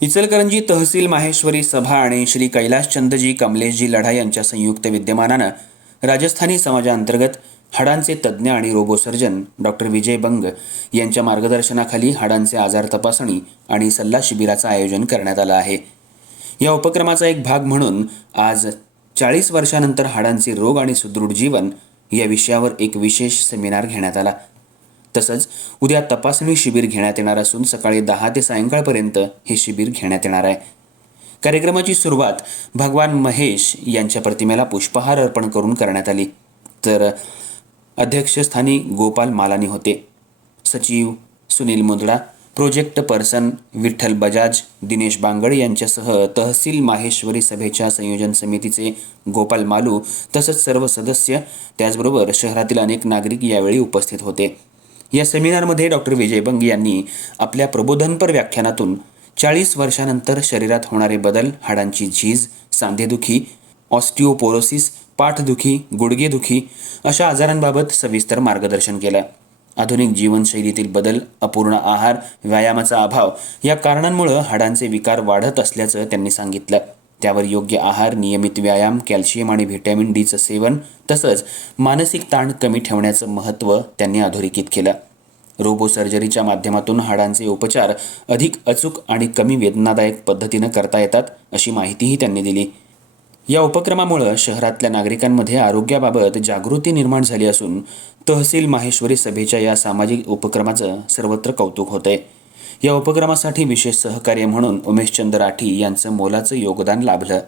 इचलकरंजी तहसील माहेश्वरी सभा आणि श्री कैलाशचंदजी कमलेशजी लढा यांच्या संयुक्त विद्यमानानं राजस्थानी समाजाअंतर्गत हाडांचे तज्ज्ञ आणि रोबोसर्जन डॉक्टर विजय बंग यांच्या मार्गदर्शनाखाली हाडांचे आजार तपासणी आणि सल्ला शिबिराचं आयोजन करण्यात आलं आहे. या उपक्रमाचा एक भाग म्हणून आज चाळीस वर्षानंतर हाडांचे रोग आणि सुदृढ जीवन या विषयावर एक विशेष सेमिनार घेण्यात आला. तसंच उद्या तपासणी शिबिर घेण्यात येणार असून सकाळी दहा ते सायंकाळपर्यंत हे शिबिर घेण्यात येणार आहे. कार्यक्रमाची सुरुवात भगवान महेश यांच्या प्रतिमेला पुष्पहार अर्पण करून करण्यात आली. तर अध्यक्षस्थानी गोपाल मालानी होते. सचिव सुनील मुंदडा प्रोजेक्ट पर्सन विठ्ठल बजाज दिनेश बांगड यांच्यासह तहसील माहेश्वरी सभेच्या संयोजन समितीचे गोपाल मालू तसंच सर्व सदस्य त्याचबरोबर शहरातील अनेक नागरिक यावेळी उपस्थित होते. या सेमिनारमध्ये डॉक्टर विजय बंग यांनी आपल्या प्रबोधनपर व्याख्यानातून चाळीस वर्षानंतर शरीरात होणारे बदल हाडांची झीज सांधेदुखी ऑस्टिओपोरोसिस पाठदुखी गुडघेदुखी अशा आजारांबाबत सविस्तर मार्गदर्शन केलं. आधुनिक जीवनशैलीतील बदल अपूर्ण आहार व्यायामाचा अभाव या कारणांमुळं हाडांचे विकार वाढत असल्याचं त्यांनी सांगितलं. त्यावर योग्य आहार नियमित व्यायाम कॅल्शियम आणि व्हिटॅमिन डीचं सेवन तसंच मानसिक ताण कमी ठेवण्याचं महत्त्व त्यांनी अधोरेखित केलं. रोबो सर्जरीच्या माध्यमातून हाडांचे उपचार अधिक अचूक आणि कमी वेदनादायक पद्धतीनं करता येतात अशी माहितीही त्यांनी दिली. या उपक्रमामुळं शहरातल्या नागरिकांमध्ये आरोग्याबाबत जागृती निर्माण झाली असून तहसील माहेश्वरी सभेच्या या सामाजिक उपक्रमाचं सर्वत्र कौतुक होतंय. या उपक्रमासाठी विशेष सहकार्य म्हणून उमेशचंद राठी यांचं मोलाचं योगदान लाभलं.